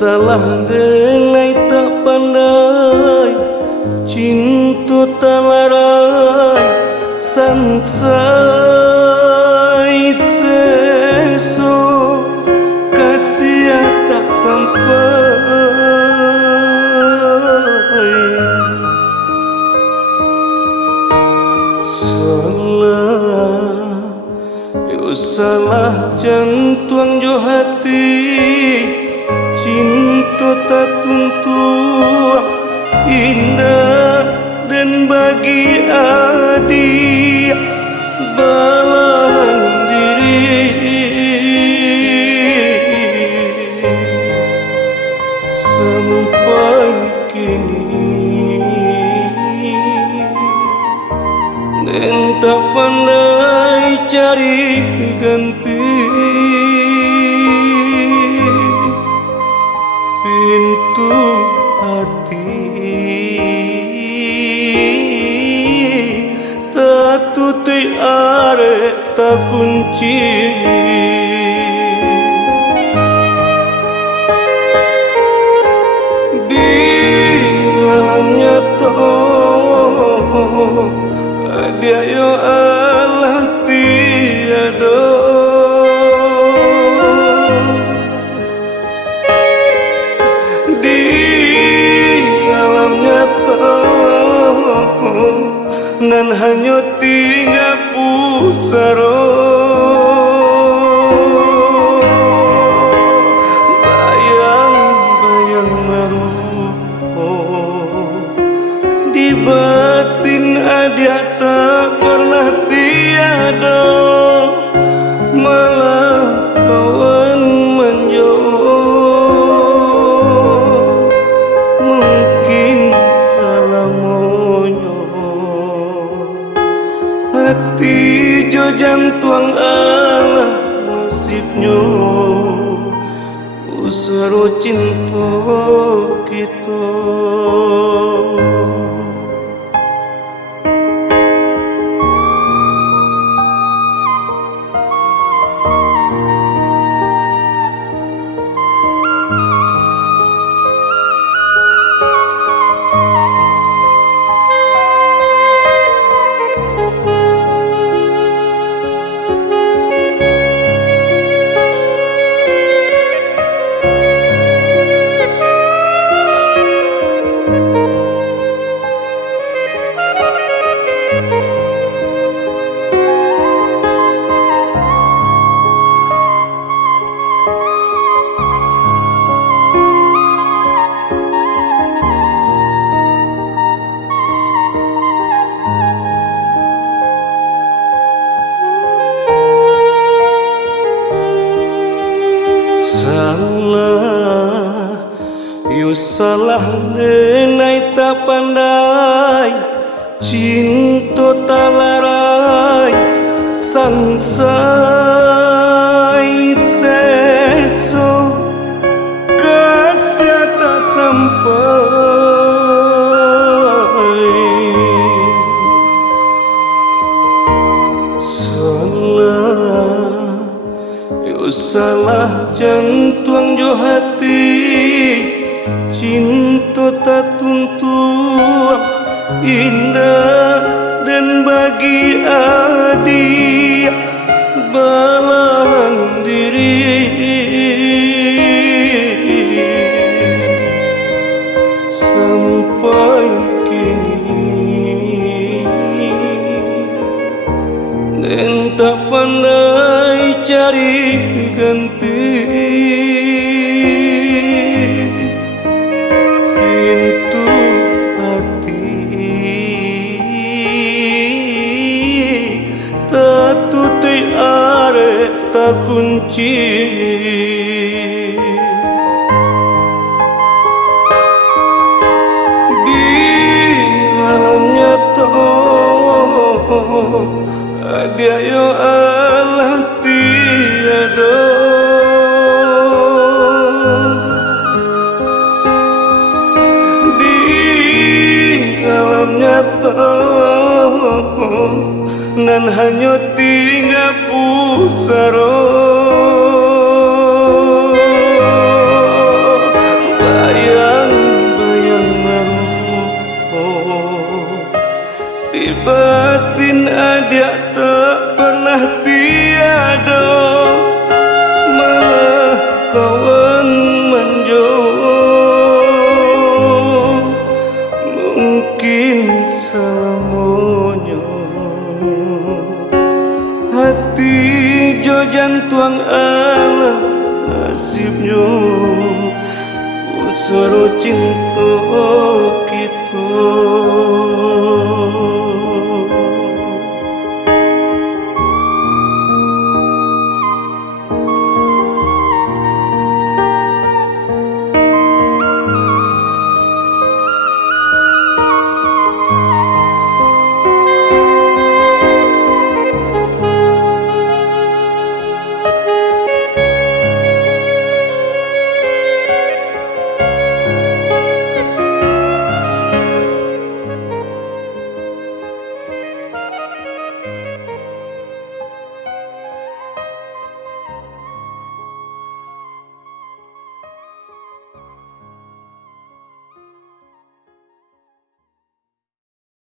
salah denai tak pandai, cinta tak larai, sansai seso kasih tak sampai. Salah, yo salah jantung jo hati, cinta tak tuntuk indah dan bagi adik belahan diri. Sampai kini dan tak pandai cari ganti, pintu hati tak tutup arek tak kunci. Di alam nyata dia yo Allah tiada. Di alam nyata nan hanya tinggal pusara, bayang-bayang maruh di batin dia tak pernah tiada, malah kawan menjauh. Mungkin salah monyo hati jo jantung Allah nasibnya usaro cinta kita. Salah, yo salah denai tak pandai, cinta tak larai, sansai seso kasih tak sampai. Salah, yo salah jantung jo hati, cinta tak tuntuk indah dan bagi adik belahan diri. Sampai kini dan tak pandai cari ganti, pintu hati tak tutup arek tak kunci. Di alam nyata dia yo Allah tiada. Di alam nyata nan hanya tinggal pusara, dia